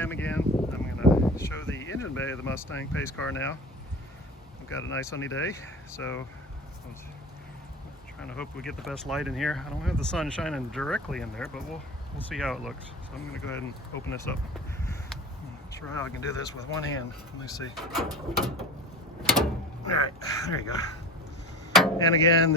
am again. I'm going to show the engine bay of the Mustang pace car now. We've got a nice sunny day, so I was trying to hope we get the best light in here. I don't have the sun shining directly in there, but we'll see how it looks. So I'm going to go ahead and open this up. Try how I can do this with one hand. Let me see. All right, there you go. And again,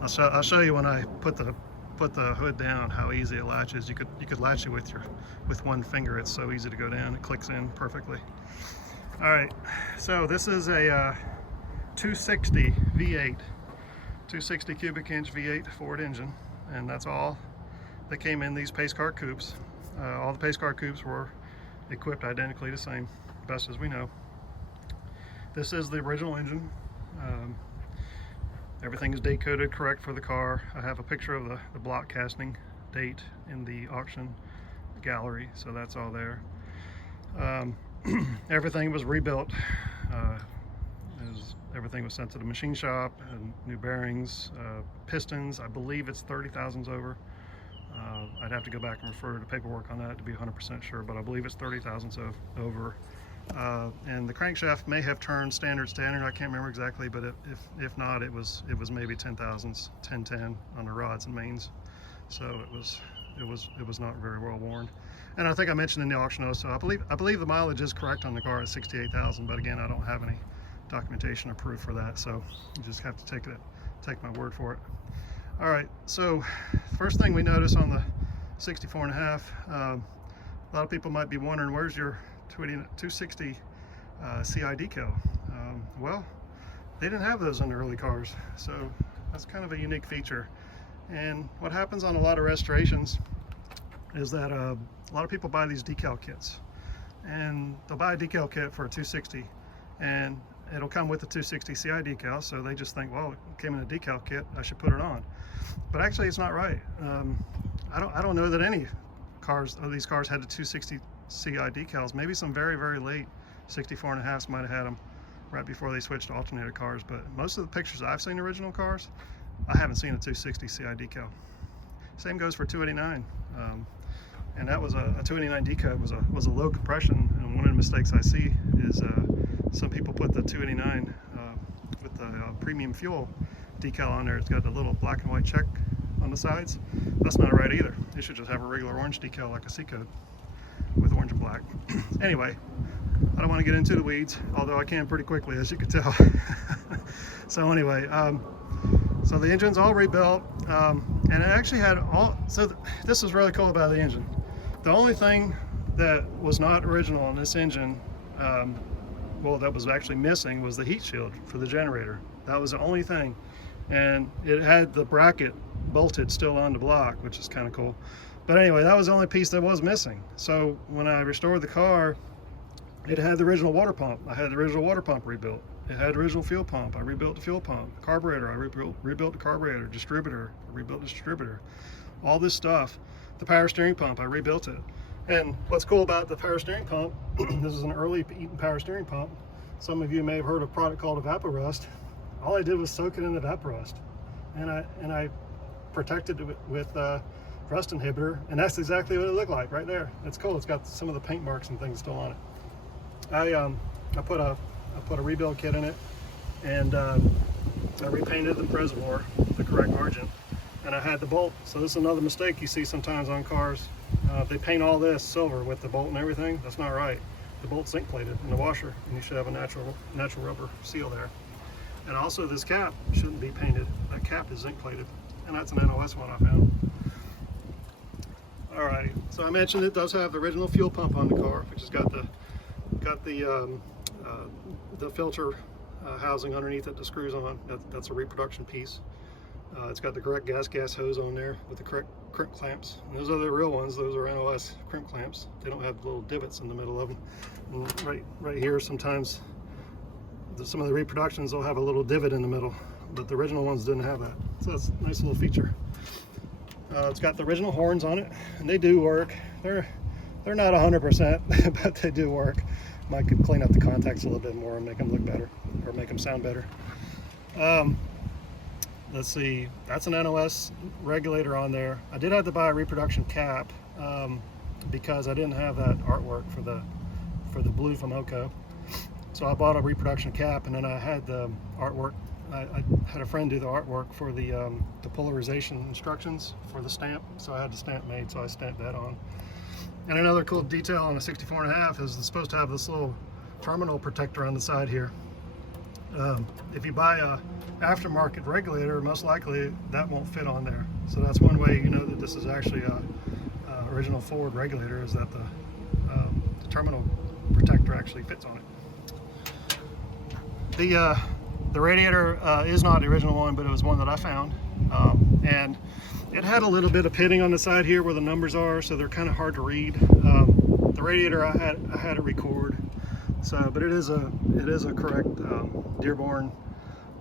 I'll show you when I put the hood down how easy it latches. You could latch it with one finger. It's so easy to go down. It clicks in perfectly. All right, so this is a 260 V8, 260 cubic inch V8 Ford engine, and that's all that came in these pace car coupes. All the pace car coupes were equipped identically the same, best as we know. This is the original engine. Everything is date coded correct for the car. I have a picture of the block casting date in the auction gallery, so that's all there. Everything was rebuilt. Everything was sent to the machine shop, and new bearings, pistons. I believe it's 30,000s over. I'd have to go back and refer to paperwork on that to be 100% sure, but I believe it's 30,000s over. And the crankshaft may have turned standard. I can't remember exactly, but if not, it was maybe 10,000s, 1010 on the rods and mains. So it was not very well worn. And I think I mentioned in the auction also, I believe the mileage is correct on the car at 68,000, but again, I don't have any documentation or proof for that, so you just have to take my word for it. All right, so first thing we notice on the 64.5, a lot of people might be wondering, where's your 260 CI decal? Well, they didn't have those on the early cars, so that's kind of a unique feature. And what happens on a lot of restorations is that a lot of people buy these decal kits, and they'll buy a decal kit for a 260, and it'll come with the 260 CI decal, so they just think, well, it came in a decal kit, I should put it on. But actually, it's not right. I don't know that any these cars had the 260 CI decals. Maybe some very, very late 64.5s might have had them right before they switched to alternator cars, but most of the pictures I've seen original cars, I haven't seen a 260 CI decal. Same goes for 289, and that was a 289 decal was a low compression, and one of the mistakes I see is some people put the 289 with the premium fuel decal on there. It's got the little black and white check on the sides. That's not right either. You should just have a regular orange decal like a C code with orange and black. Anyway, I don't want to get into the weeds, although I can pretty quickly, as you can tell. So anyway, so the engine's all rebuilt, and it actually had all, so this is really cool about the engine. The only thing that was not original on this engine, well, that was actually missing, was the heat shield for the generator. That was the only thing. And it had the bracket bolted still on the block, which is kind of cool. But anyway, that was the only piece that was missing. So when I restored the car, it had the original water pump. I had the original water pump rebuilt. It had the original fuel pump. I rebuilt the fuel pump. Carburetor, I rebuilt the carburetor. Distributor, I rebuilt the distributor. All this stuff. The power steering pump, I rebuilt it. And what's cool about the power steering pump, this is an early Eaton power steering pump. Some of you may have heard of a product called Evaporust. All I did was soak it in Evaporust, and I protected it with rust inhibitor, and that's exactly what it looked like right there. It's cool. It's got some of the paint marks and things still on it. I put a rebuild kit in it, and I repainted the reservoir with the correct margin, and I had the bolt. So this is another mistake you see sometimes on cars. They paint all this silver with the bolt and everything. That's not right. The bolt's zinc plated in the washer, and you should have a natural rubber seal there. And also, this cap shouldn't be painted. That cap is zinc plated, and that's an NOS one I found. All right, so I mentioned it does have the original fuel pump on the car, which has got the filter housing underneath it, the screws on. That's a reproduction piece. It's got the correct gas hose on there with the correct crimp clamps. And those are the real ones. Those are NOS crimp clamps. They don't have little divots in the middle of them. And right here, sometimes some of the reproductions will have a little divot in the middle, but the original ones didn't have that. So that's a nice little feature. It's got the original horns on it, and they do work. They're not 100%, but they do work. Might could clean up the contacts a little bit more and make them look better, or make them sound better. Let's see, that's an NOS regulator on there. I did have to buy a reproduction cap. because I didn't have that artwork for the blue Fomoco. So I bought a reproduction cap, and then I had the artwork. I had a friend do the artwork for the polarization instructions for the stamp, so I had the stamp made, so I stamped that on. And another cool detail on a 64.5 is it's supposed to have this little terminal protector on the side here. If you buy a aftermarket regulator, most likely that won't fit on there. So that's one way you know that this is actually a original Ford regulator, is that the terminal protector actually fits on it. The radiator is not the original one, but it was one that I found, and it had a little bit of pitting on the side here where the numbers are, so they're kind of hard to read. The radiator I had it record, so but it is a correct Dearborn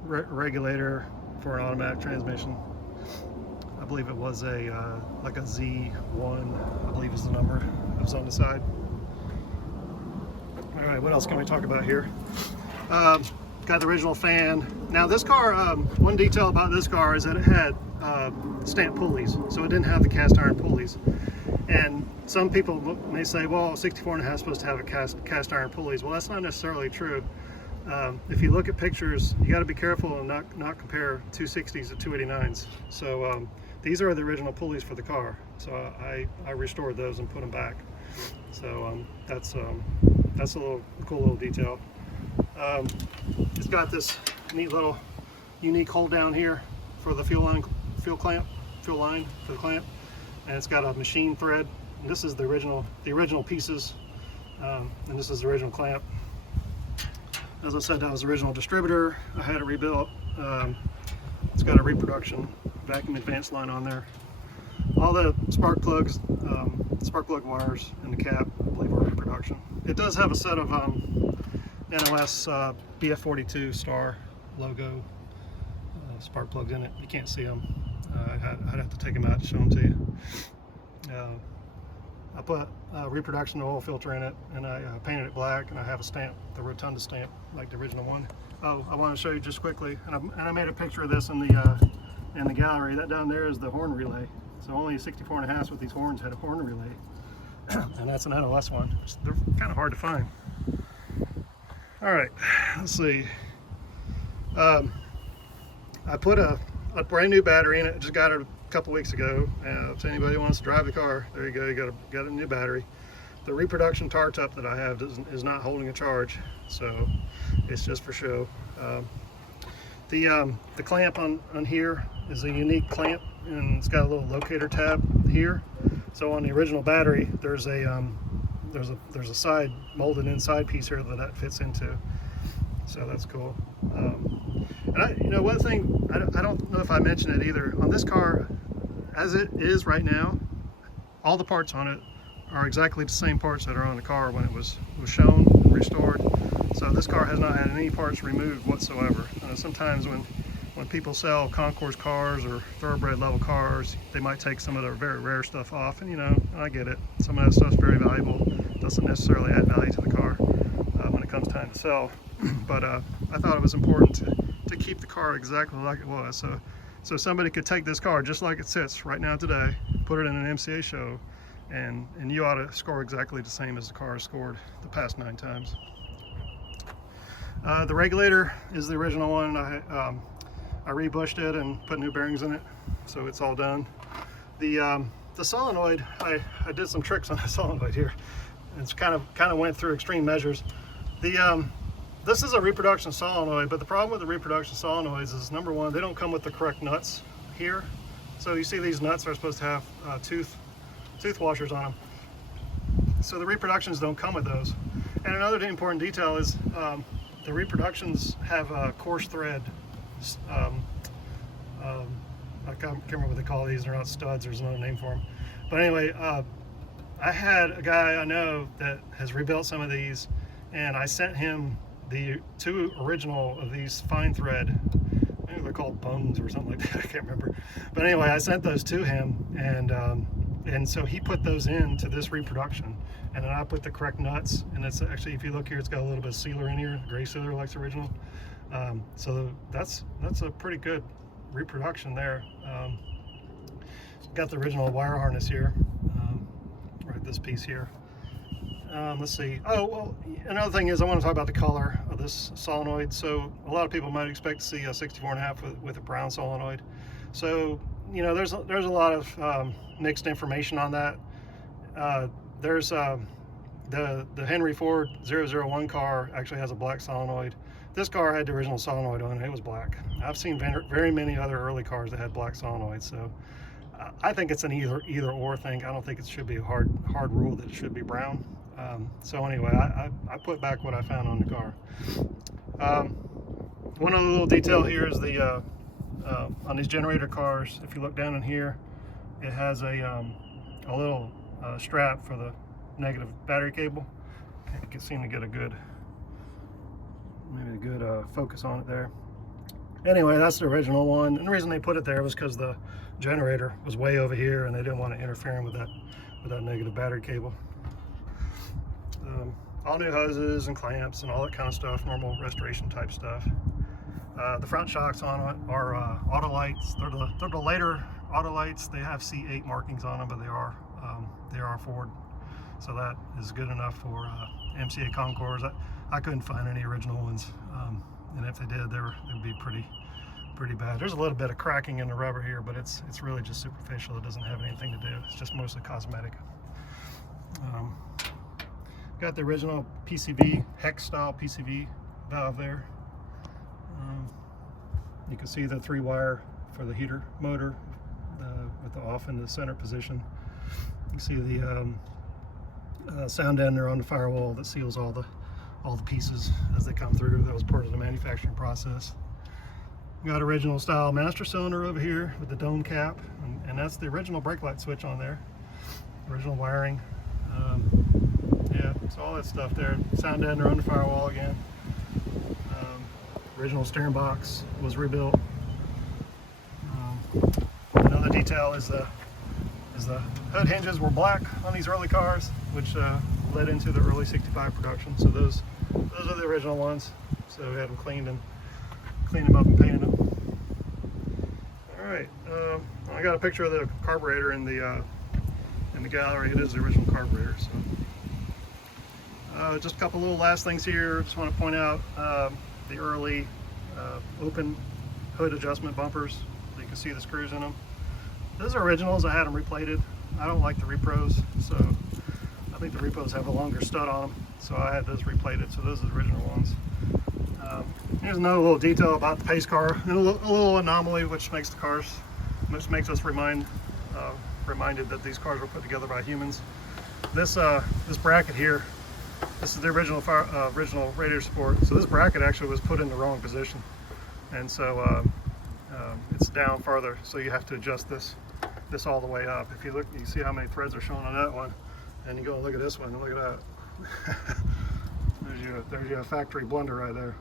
regulator for an automatic transmission. I believe it was a like a Z1, I believe is the number that was on the side. All right, what else can we talk about here? Got the original fan. Now this car, one detail about this car is that it had stamp pulleys, so it didn't have the cast iron pulleys. And some people may say, well, 64.5 is supposed to have a cast iron pulleys. Well, that's not necessarily true. If you look at pictures, you got to be careful and not compare 260s to 289s. So these are the original pulleys for the car. So I restored those and put them back. So that's a cool little detail. It's got this neat little unique hold down here for the fuel line for the clamp, and it's got a machine thread. And this is the original pieces, and this is the original clamp. As I said, that was the original distributor. I had it rebuilt. It's got a reproduction vacuum advance line on there. All the spark plugs, spark plug wires, and the cap, I believe, are reproduction. It does have a set of NOS BF42 star logo spark plugs in it. You can't see them. I'd have to take them out to show them to you. I put a reproduction oil filter in it, and I painted it black, and I have a stamp, the Rotunda stamp, like the original one. Oh, I want to show you just quickly, and I made a picture of this in the gallery. That down there is the horn relay. So only 64.5s with these horns had a horn relay, and that's an NOS one. They're kind of hard to find. All right, let's see. I put a brand new battery in it. Just got it a couple weeks ago. If anybody wants to drive the car, there you go. You got a new battery. The reproduction tar tup that I have is not holding a charge, so it's just for show. The clamp on here is a unique clamp, and it's got a little locator tab here. So on the original battery, there's a side molded inside piece here that fits into. So that's cool. And one thing, I don't know if I mentioned it either. On this car, as it is right now, all the parts on it are exactly the same parts that are on the car when it was shown and restored. So this car has not had any parts removed whatsoever. Sometimes when people sell concourse cars or thoroughbred level cars, they might take some of their very rare stuff off, and I get it. Some of that stuff's very valuable. Doesn't necessarily add value to the car when it comes time to sell. But I thought it was important to keep the car exactly like it was. So somebody could take this car just like it sits right now today, put it in an MCA show, and you ought to score exactly the same as the car has scored the past 9 times. The regulator is the original one. I rebushed it and put new bearings in it, so it's all done. The solenoid, I did some tricks on the solenoid here. It's kind of went through extreme measures. This is a reproduction solenoid, but the problem with the reproduction solenoids is, number one, they don't come with the correct nuts here. So you see these nuts are supposed to have tooth washers on them. So the reproductions don't come with those. And another important detail is the reproductions have a coarse thread. I can't remember what they call these. They're not studs. There's another name for them. But anyway, I had a guy I know that has rebuilt some of these, and I sent him the 2 original of these fine thread. Maybe they're called bones or something like that. I can't remember. But anyway, I sent those to him, and so he put those into this reproduction, and then I put the correct nuts. And it's actually, if you look here, it's got a little bit of sealer in here, gray sealer like the original. So that's a pretty good reproduction there. Got the original wire harness here, right this piece here. Let's see. Oh, well, another thing is I want to talk about the color of this solenoid. So a lot of people might expect to see a 64.5 with a brown solenoid. So, you know, there's a lot of mixed information on that. There's the Henry Ford 001 car actually has a black solenoid. This car had the original solenoid on it. It was black. I've seen very many other early cars that had black solenoids. So I think it's an either or thing. I don't think it should be a hard rule that it should be brown. So anyway, I put back what I found on the car. One other little detail here is the on these generator cars, if you look down in here, it has a little strap for the negative battery cable. You can seem to get a good focus on it there. Anyway, that's the original one, and the reason they put it there was because the generator was way over here and they didn't want to interfere with that negative battery cable. All new hoses and clamps and all that kind of stuff, normal restoration type stuff. The front shocks on it are auto lights. They're the later auto lights. They have C8 markings on them, but they are Ford, so that is good enough for MCA Concours. I couldn't find any original ones, and if they did, they would be pretty bad. There's a little bit of cracking in the rubber here, but it's really just superficial. It doesn't have anything to do. It's just mostly cosmetic. Got the original PCV, hex style PCV valve there. You can see the 3-wire for the heater motor with the off in the center position. You see the sound deadener on the firewall that seals all the pieces as they come through. That was part of the manufacturing process. We got original style master cylinder over here with the dome cap, and that's the original brake light switch on there. Original wiring. Yeah, so all that stuff there. Sound deadener on the firewall again. Original steering box was rebuilt. Another detail is the hood hinges were black on these early cars, which led into the early 65 production. So those are the original ones. So we had them cleaned them up and painted them. All right, I got a picture of the carburetor in the gallery. It is the original carburetor. So just a couple little last things here. Just want to point out the early open hood adjustment bumpers. So you can see the screws in them. Those are originals. I had them replated. I don't like the repros, so I think the repros have a longer stud on them, so I had those replated. So those are the original ones. Here's another little detail about the pace car, and a little anomaly which makes us reminded that these cars were put together by humans. This bracket here, this is the original radiator support. So this bracket actually was put in the wrong position, and so it's down farther. So you have to adjust this all the way up. If you look, you see how many threads are shown on that one, and you go and look at this one, and look at that. there's your factory blunder right there.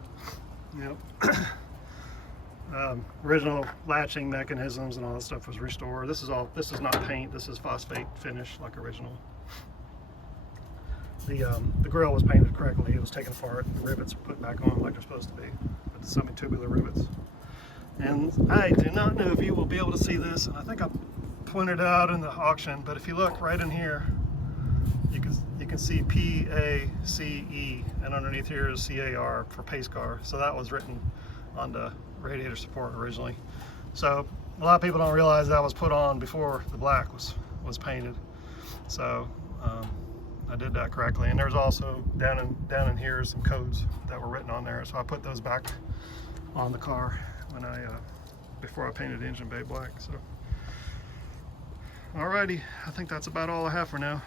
Yep. Original latching mechanisms and all that stuff was restored. This is not paint. This is phosphate finish like original. The grill was painted correctly. It was taken apart. The rivets were put back on like they're supposed to be, with the semi-tubular rivets. And I do not know if you will be able to see this, and I think I pointed out in the auction, but if you look right in here, you can see PACE, and underneath here is CAR for pace car. So that was written on the radiator support originally. So a lot of people don't realize that was put on before the black was painted. So I did that correctly. And there's also down in here some codes that were written on there. So I put those back on the car when before I painted the engine bay black. So alrighty, I think that's about all I have for now.